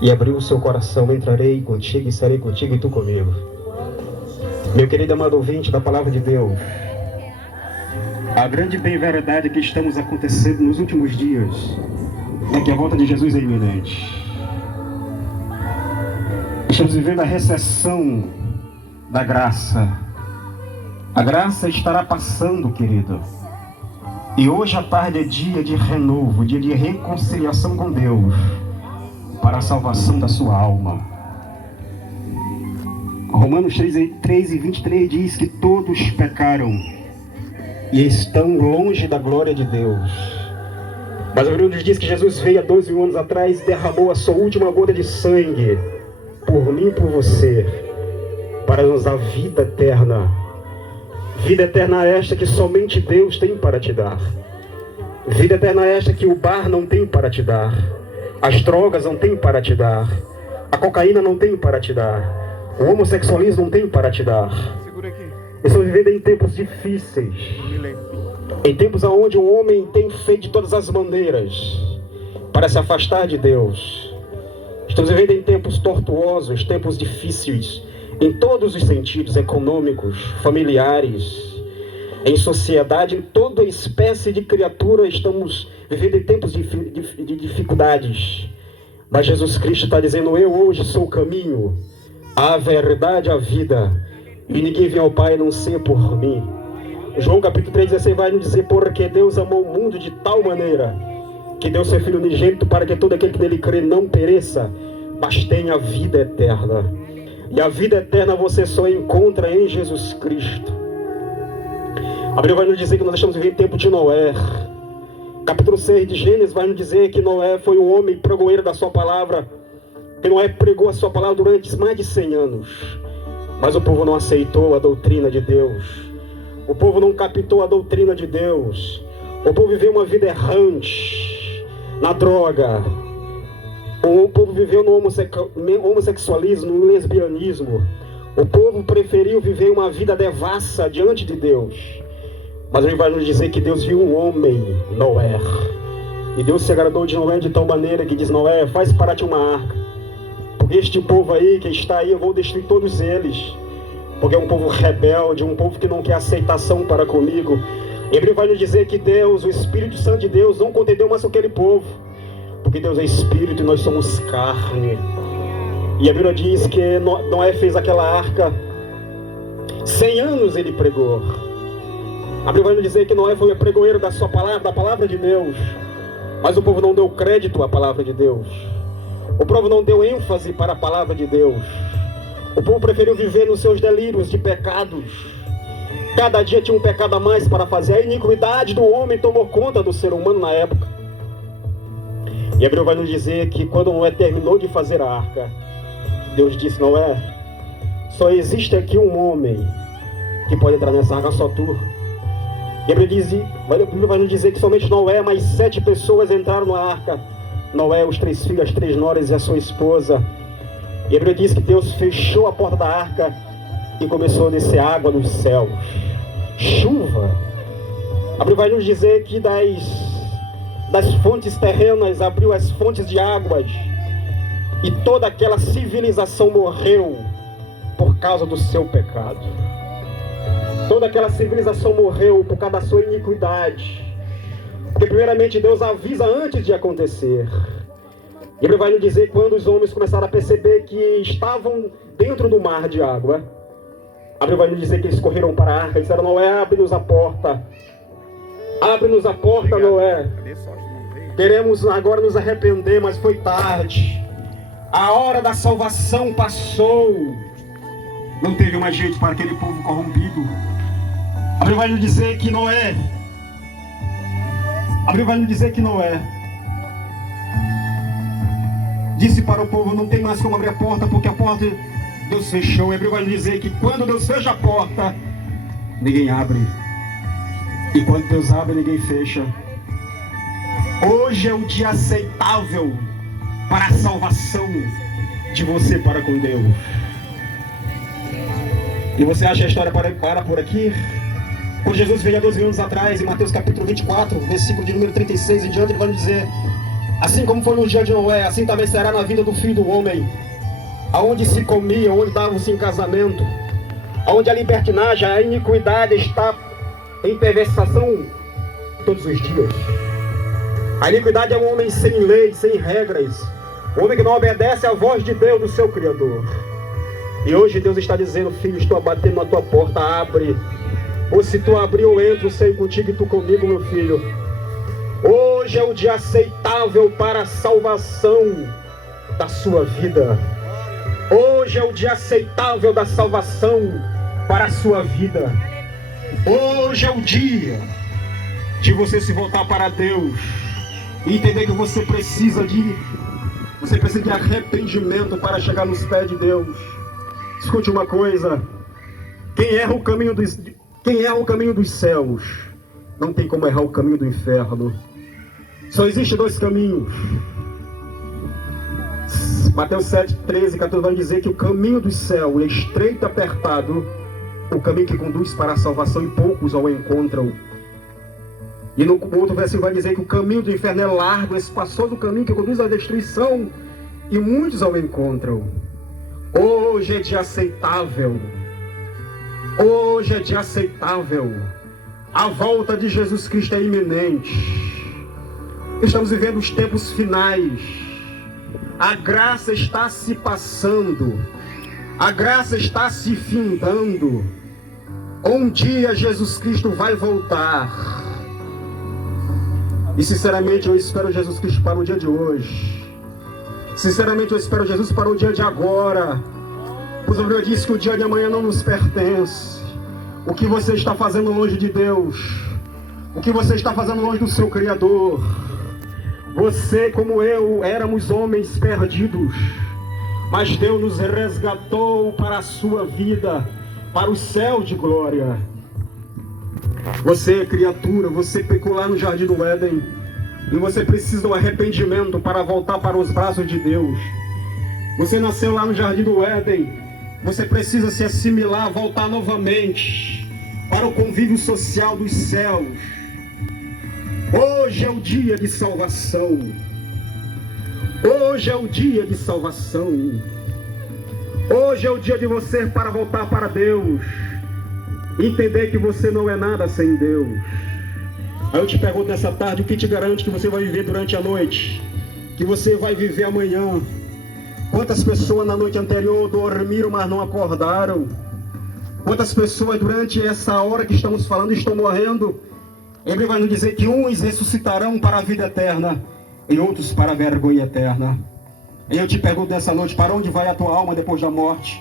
e abriu o seu coração, entrarei contigo e estarei contigo e tu comigo. Meu querido amado ouvinte da palavra de Deus, a grande bem-verdade que estamos acontecendo nos últimos dias é que a volta de Jesus é iminente. Estamos vivendo a recessão da graça. A graça estará passando, querido. E hoje à tarde é dia de renovo, dia de reconciliação com Deus, para a salvação da sua alma. Romanos 3:23 diz que todos pecaram e estão longe da glória de Deus. Mas a Bíblia nos diz que Jesus veio há 12 anos atrás e derramou a sua última gota de sangue por mim e por você, para nos dar vida eterna. Vida eterna esta que somente Deus tem para te dar. Vida eterna esta que o bar não tem para te dar. As drogas não tem para te dar. A cocaína não tem para te dar. O homossexualismo não tem para te dar. Estamos vivendo em tempos difíceis. Em tempos onde o homem tem feito de todas as maneiras para se afastar de Deus. Estamos vivendo em tempos tortuosos, tempos difíceis, em todos os sentidos, econômicos, familiares, em sociedade, em toda espécie de criatura. Estamos vivendo em tempos de dificuldades. Mas Jesus Cristo está dizendo: eu hoje sou o caminho, a verdade, a vida, e ninguém vem ao Pai a não ser por mim. João capítulo 3:16 vai nos dizer: porque Deus amou o mundo de tal maneira que deu seu Filho unigênito, para que todo aquele que nele crê não pereça, mas tenha a vida eterna. E a vida eterna você só encontra em Jesus Cristo. A Bíblia vai nos dizer que nós estamos vivendo tempo de Noé. Capítulo 6 de Gênesis vai nos dizer que Noé foi um homem pregoeiro da sua palavra. Que Noé pregou a sua palavra durante mais de 100 anos. Mas o povo não aceitou a doutrina de Deus. O povo não captou a doutrina de Deus. O povo viveu uma vida errante na droga. O povo viveu no homossexualismo, no lesbianismo. O povo preferiu viver uma vida devassa diante de Deus. Mas ele vai nos dizer que Deus viu um homem, Noé. E Deus se agradou de Noé de tal maneira que diz: Noé, faz parar de uma arca. Porque este povo aí que está aí, eu vou destruir todos eles. Porque é um povo rebelde, um povo que não quer aceitação para comigo. E ele vai nos dizer que Deus, o Espírito Santo de Deus, não contendeu mais com aquele povo. Porque Deus é Espírito e nós somos carne. E a Bíblia diz que Noé fez aquela arca. 100 anos ele pregou. A Bíblia vai nos dizer que Noé foi o pregoeiro da sua palavra, da palavra de Deus. Mas o povo não deu crédito à palavra de Deus. O povo não deu ênfase para a palavra de Deus. O povo preferiu viver nos seus delírios de pecados. Cada dia tinha um pecado a mais para fazer. A iniquidade do homem tomou conta do ser humano na época. E a Bíblia vai nos dizer que quando Noé terminou de fazer a arca, Deus disse: Noé, só existe aqui um homem que pode entrar nessa arca, só tu. E a Bíblia vai nos dizer que somente Noé, mais 7 pessoas entraram na arca. Noé, os 3 filhos, as 3 noras e a sua esposa. E a Bíblia diz que Deus fechou a porta da arca e começou a descer água dos céus. Chuva. A Bíblia vai nos dizer que das fontes terrenas abriu as fontes de águas. E toda aquela civilização morreu por causa do seu pecado. Toda aquela civilização morreu por causa da sua iniquidade. Porque primeiramente Deus avisa antes de acontecer. E ele vai nos dizer, quando os homens começaram a perceber que estavam dentro do mar de água, a Bíblia vai nos dizer que eles correram para a arca e disseram: Noé, abre-nos a porta. Abre-nos a porta, Noé. Queremos agora nos arrepender, mas foi tarde. A hora da salvação passou. Não teve mais jeito para aquele povo corrompido. A Bíblia vai nos dizer que Noé disse para o povo: não tem mais como abrir a porta, porque a porta Deus fechou. E a Bíblia vai nos dizer que quando Deus fecha a porta, ninguém abre. E quando Deus abre, ninguém fecha. Hoje é um dia aceitável para a salvação de você para com Deus. E você acha a história para por aqui? Quando Jesus veio há 12 anos atrás, em Mateus capítulo 24, versículo de número 36 em diante, ele vai nos dizer Assim como foi no dia de Noé, assim também será na vida do Filho do Homem. Aonde se comia, onde dava-se em casamento, aonde a libertinagem, a iniquidade está em perversação todos os dias. A iniquidade é um homem sem lei, sem regras, um homem que não obedece à voz de Deus, do seu Criador. E hoje Deus está dizendo: filho, estou batendo na tua porta, abre. Ou se tu abrir, eu entro, sei contigo e tu comigo, meu filho. Hoje é o dia aceitável para a salvação da sua vida. Hoje é o dia aceitável da salvação para a sua vida. Hoje é o dia de você se voltar para Deus e entender que você precisa de arrependimento para chegar nos pés de Deus. Escute uma coisa: quem erra o caminho dos céus não tem como errar o caminho do inferno. Só existem dois caminhos. Mateus 7, 13, 14 vai dizer que o caminho do céu é estreito e apertado, o caminho que conduz para a salvação, e poucos ao encontram. E no outro versículo vai dizer que o caminho do inferno é largo, espaçoso caminho que conduz à destruição, e muitos ao encontram. Hoje é dia aceitável. Hoje é dia aceitável. A volta de Jesus Cristo é iminente. Estamos vivendo os tempos finais. A graça está se passando. A graça está se findando. Um dia Jesus Cristo vai voltar. E sinceramente eu espero Jesus Cristo para o dia de hoje. Sinceramente eu espero Jesus para o dia de agora. Pois a Bíblia diz que o dia de amanhã não nos pertence. O que você está fazendo longe de Deus? O que você está fazendo longe do seu Criador? Você, como eu, éramos homens perdidos, mas Deus nos resgatou para a sua vida, para o céu de glória. Você, criatura, você pecou lá no Jardim do Éden, e você precisa do arrependimento para voltar para os braços de Deus. Você nasceu lá no Jardim do Éden, você precisa se assimilar, voltar novamente para o convívio social dos céus. Hoje é o dia de salvação. Hoje é o dia de salvação. Hoje é o dia de você para voltar para Deus. Entender que você não é nada sem Deus. Aí eu te pergunto nessa tarde: o que te garante que você vai viver durante a noite? Que você vai viver amanhã? Quantas pessoas na noite anterior dormiram, mas não acordaram? Quantas pessoas durante essa hora que estamos falando estão morrendo? Ele vai nos dizer que uns ressuscitarão para a vida eterna e outros para a vergonha eterna. E eu te pergunto nessa noite: para onde vai a tua alma depois da morte?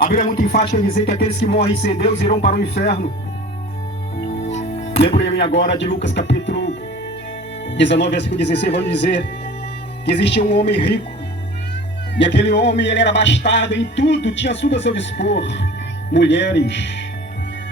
A Bíblia é muito enfática em dizer que aqueles que morrem sem Deus irão para o inferno. Lembrei-me agora de Lucas capítulo 19, versículo 16, vai dizer que existia um homem rico. E aquele homem, ele era bastardo em tudo, tinha tudo a seu dispor. Mulheres,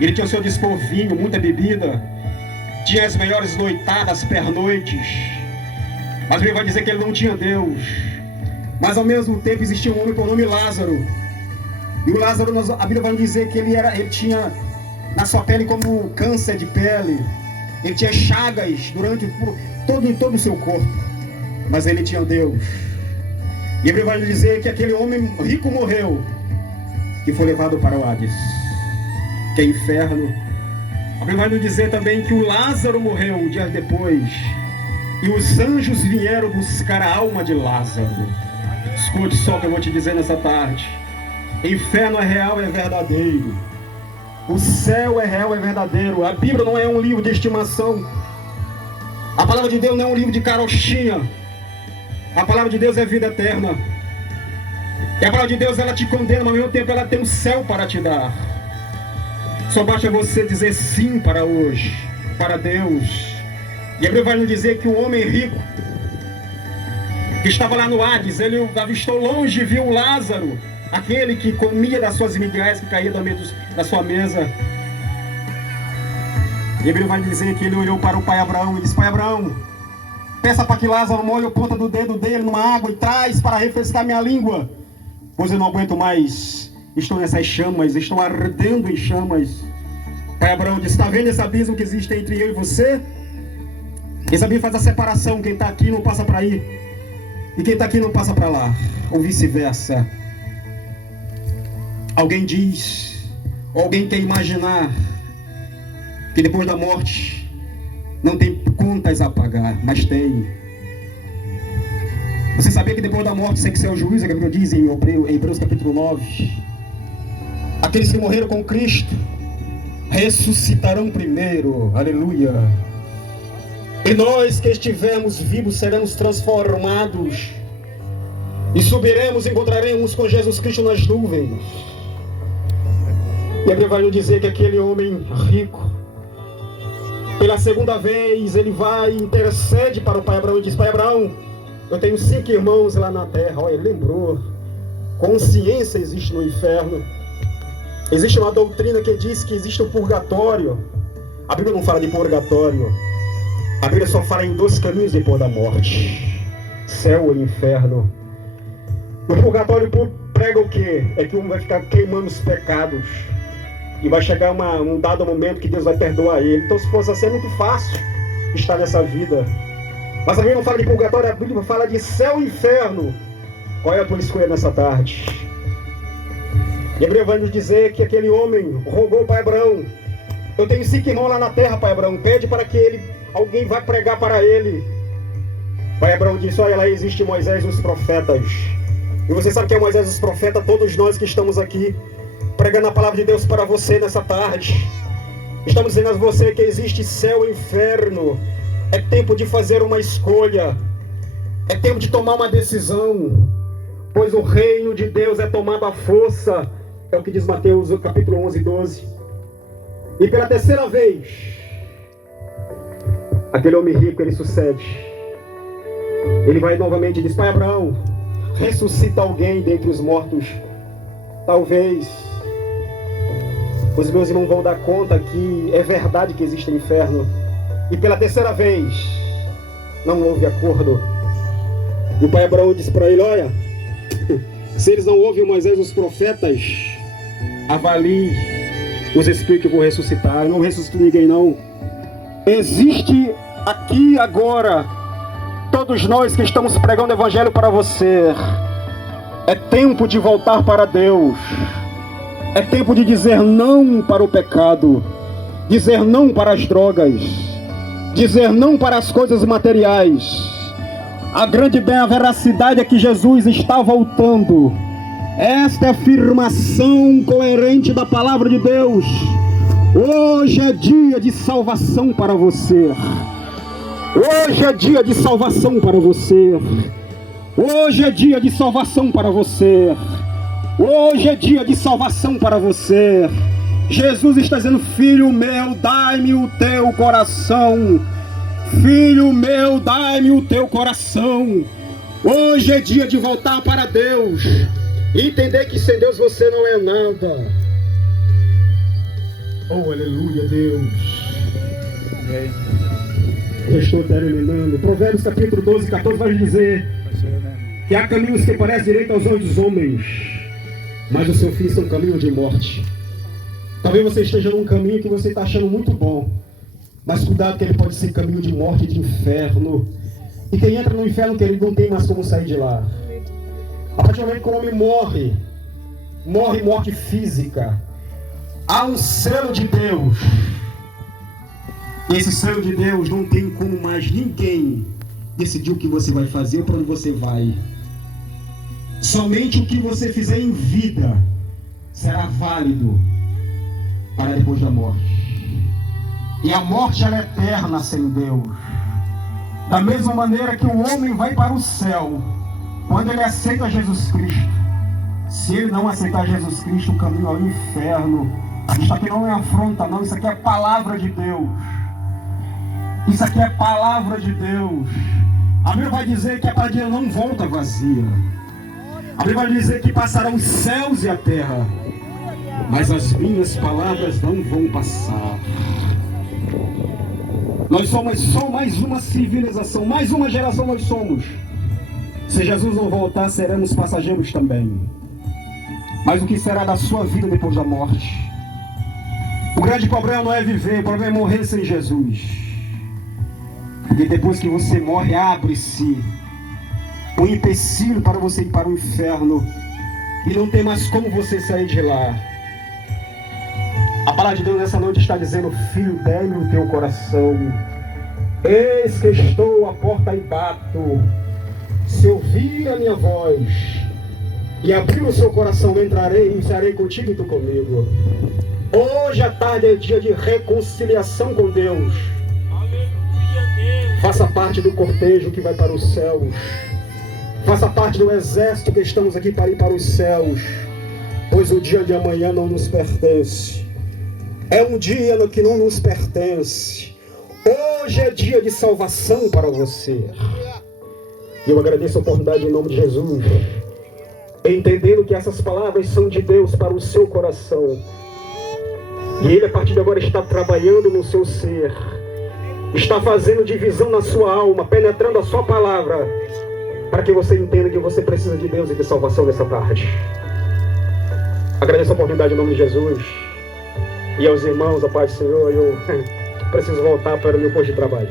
ele tinha ao seu dispor vinho, muita bebida, tinha as melhores noitadas, pernoites. Mas a Bíblia vai dizer que ele não tinha Deus. Mas ao mesmo tempo existia um homem com o nome Lázaro. E o Lázaro, a Bíblia vai dizer que ele tinha na sua pele como câncer de pele. Ele tinha chagas em todo o seu corpo. Mas ele tinha Deus. E a Bíblia vai dizer que aquele homem rico morreu, que foi levado para o Hades, que é inferno. A Bíblia vai nos dizer também que o Lázaro morreu dias depois, e os anjos vieram buscar a alma de Lázaro. Escute só o que eu vou te dizer nessa tarde: inferno é real, é verdadeiro. O céu é real, é verdadeiro. A Bíblia não é um livro de estimação. A palavra de Deus não é um livro de carochinha. A palavra de Deus é vida eterna. E a palavra de Deus, ela te condena, mas ao mesmo tempo ela tem um céu para te dar. Só basta você dizer sim para hoje, para Deus. E a Bíblia vai nos dizer que o homem rico, que estava lá no Hades, ele avistou longe e viu Lázaro, aquele que comia das suas migalhas que caía da sua mesa. E a Bíblia vai dizer que ele olhou para o pai Abraão e disse: Pai Abraão, peça para que Lázaro molhe a ponta do dedo dele numa água e traz para refrescar minha língua, pois eu não aguento mais, estou nessas chamas, estou ardendo em chamas. Pai Abraão disse: está vendo esse abismo que existe entre eu e você? Essa Bíblia faz a separação, quem está aqui não passa para aí, e quem está aqui não passa para lá, ou vice-versa. Alguém diz, ou alguém quer imaginar, que depois da morte não tem contas a pagar, mas tem. Você sabia que depois da morte tem que ser o juiz, a Bíblia diz em Hebreus capítulo 9, aqueles que morreram com Cristo ressuscitarão primeiro, aleluia. E nós que estivermos vivos seremos transformados e subiremos e encontraremos com Jesus Cristo nas nuvens. E a Bíblia vai nos dizer que aquele homem rico, pela segunda vez, ele vai e intercede para o pai Abraão e diz: Pai Abraão, eu tenho 5 irmãos lá na terra. Olha, ele lembrou. Consciência existe no inferno. Existe uma doutrina que diz que existe o purgatório. A Bíblia não fala de purgatório. A Bíblia só fala em 2 caminhos depois da morte: céu e inferno. O purgatório prega o quê? É que um vai ficar queimando os pecados e vai chegar um dado momento que Deus vai perdoar ele. Então, se fosse assim, é muito fácil estar nessa vida. Mas a Bíblia não fala de purgatório, a Bíblia fala de céu e inferno. Qual é a tua escolha nessa tarde? E a Bíblia vai nos dizer que aquele homem rogou o pai Abraão: eu tenho 5 irmãos lá na terra, pai Abraão, pede para que alguém vá pregar para ele. Pai Abraão disse: olha, lá existe Moisés e os profetas. E você sabe que é Moisés e os profetas? Todos nós que estamos aqui pregando a palavra de Deus para você nessa tarde, estamos dizendo a você que existe céu e inferno. É tempo de fazer uma escolha, é tempo de tomar uma decisão, pois o reino de Deus é tomado à força. É o que diz Mateus capítulo 11, 12. E pela terceira vez, aquele homem rico, ele sucede. Ele vai novamente e diz: Pai Abraão, ressuscita alguém dentre os mortos. Talvez os meus irmãos vão dar conta que é verdade que existe inferno. E pela terceira vez, não houve acordo. E o pai Abraão disse para ele: olha, se eles não ouvem Moisés e os profetas, avalie os espíritos que vão ressuscitar. Eu não ressuscito ninguém, não. Existe aqui agora, todos nós que estamos pregando o evangelho para você, é tempo de voltar para Deus. É tempo de dizer não para o pecado, dizer não para as drogas, dizer não para as coisas materiais. A grande veracidade é que Jesus está voltando. Esta é a afirmação coerente da palavra de Deus. Hoje é dia de salvação para você. Hoje é dia de salvação para você. Hoje é dia de salvação para você. Hoje é dia de salvação para você. Jesus está dizendo: filho meu, dai-me o teu coração. Filho meu, dai-me o teu coração. Hoje é dia de voltar para Deus. Entender que sem Deus você não é nada. Oh, aleluia, Deus. Eu estou terminando. Provérbios capítulo 12, 14 vai dizer que há caminhos que parecem direito aos olhos dos homens, mas o seu fim são caminhos de morte. Talvez você esteja num caminho que você está achando muito bom, mas cuidado que ele pode ser caminho de morte e de inferno. E quem entra no inferno, que ele não tem mais como sair de lá. A partir do momento que o homem morre morte física, há um selo de Deus. E esse selo de Deus não tem como mais ninguém decidir o que você vai fazer, para onde você vai. Somente o que você fizer em vida será válido para depois da morte. E a morte, ela é eterna sem Deus. Da mesma maneira que o homem vai para o céu quando ele aceita Jesus Cristo. Se ele não aceitar Jesus Cristo, o caminho ao inferno. Isso aqui não é afronta, não. Isso aqui é palavra de Deus. Isso aqui é palavra de Deus. A Bíblia vai dizer que a palavra não volta vazia. A Bíblia vai dizer que passarão os céus e a terra, mas as minhas palavras não vão passar. Nós somos só mais uma civilização, mais uma geração nós somos. Se Jesus não voltar, seremos passageiros também. Mas o que será da sua vida depois da morte? O grande problema não é viver, o problema é morrer sem Jesus. Porque depois que você morre, abre-se um empecilho para você ir para o inferno. E não tem mais como você sair de lá. A palavra de Deus nessa noite está dizendo: filho, dê-me o teu coração. Eis que estou à porta e bato. Se ouvir a minha voz e abrir o seu coração, entrarei e serei contigo e tu comigo. Hoje à tarde é dia de reconciliação com Deus. Faça parte do cortejo que vai para os céus. Faça parte do exército que estamos aqui para ir para os céus. Pois o dia de amanhã não nos pertence. É um dia no que não nos pertence. Hoje é dia de salvação para você. E eu agradeço a oportunidade em nome de Jesus, entendendo que essas palavras são de Deus para o seu coração. E Ele, a partir de agora, está trabalhando no seu ser, está fazendo divisão na sua alma, penetrando a sua palavra, para que você entenda que você precisa de Deus e de salvação nessa tarde. Agradeço a oportunidade em nome de Jesus. E aos irmãos, a paz do Senhor, eu preciso voltar para o meu posto de trabalho.